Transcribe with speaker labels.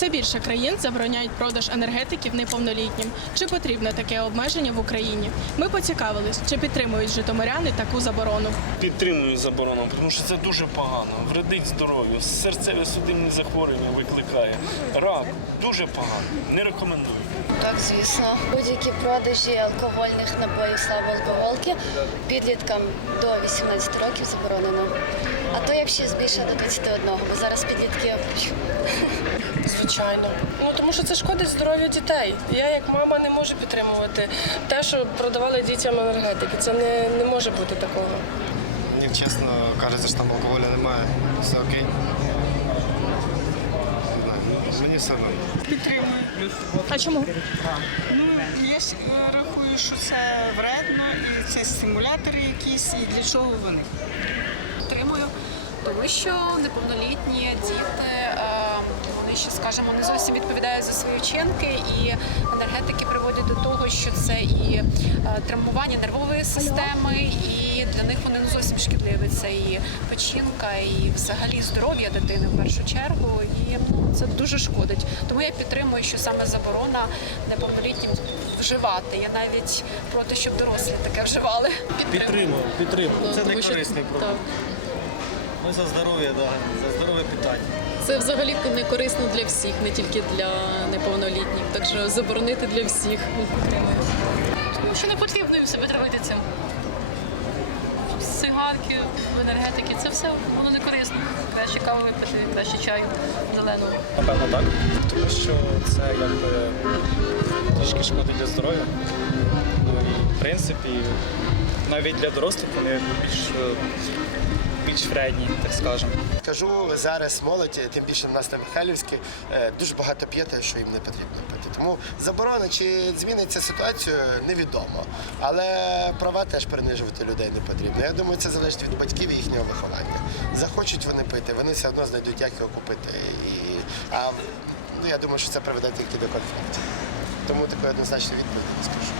Speaker 1: Все більше країн забороняють продаж енергетиків неповнолітнім. Чи потрібно таке обмеження в Україні? Ми поцікавились, чи підтримують житомиряни таку заборону.
Speaker 2: Підтримую заборону, тому що це дуже погано. Вредить здоров'ю, серцеве судинне захворювання викликає. Рак дуже погано. Не рекомендую.
Speaker 3: Так, звісно. Будь-які продажі алкогольних напоїв слабоалкоголки підліткам до 18 років заборонено. А то я б ще збільшила до 21, бо зараз підлітки
Speaker 4: Звичайно. Ну тому що це шкодить здоров'ю дітей. Я як мама не можу підтримувати те, що продавали дітям енергетики. Це не, не може бути такого.
Speaker 5: Мені чесно кажеться, що там алкоголю немає. Все окей. Мені все одно.
Speaker 6: Підтримую.
Speaker 1: А чому?
Speaker 6: Ну, я ж е, рахую, що це вредно, і це стимулятори якісь, і для чого вони?
Speaker 7: підтримую, тому що неповнолітні діти, е, вони ще, скажімо, не зовсім відповідають за свої вчинки, і енергетики приводять до того, що це і е, травмування нервової системи, і для них вони не зовсім шкідливі. Це і печінка, і взагалі здоров'я дитини в першу чергу. І ну, це дуже шкодить. Тому я підтримую, що саме заборона неповнолітнім вживати. Я навіть проти, щоб дорослі таке вживали.
Speaker 8: Підтримую, підтримую. Це не корисний продукт. Ми за здоров'я, да, за здоров'я питання.
Speaker 9: Це взагалі не корисно для всіх, не тільки для неповнолітніх. Так що заборонити для всіх.
Speaker 10: Тому що не потрібно їм себе травити цим. Сигарки, енергетики, це все воно не корисно. Краще каву випити, краще чаю зеленого.
Speaker 11: Напевно, так. Тому що це якби трішки шкодить для здоров'я. Ну і в принципі, навіть для дорослих вони більш, е, більш вредні, так скажемо.
Speaker 5: Кажу зараз молодь, тим більше в нас на Михайлівській, е, дуже багато п'є що їм не потрібно пити. Тому заборона чи зміниться ситуацію, невідомо. Але права теж принижувати людей не потрібно. Я думаю, це залежить від батьків і їхнього виховання. Захочуть вони пити, вони все одно знайдуть, як його купити. І, а ну, я думаю, що це приведе тільки до конфліктів. Тому такої однозначної відповіді не скажу.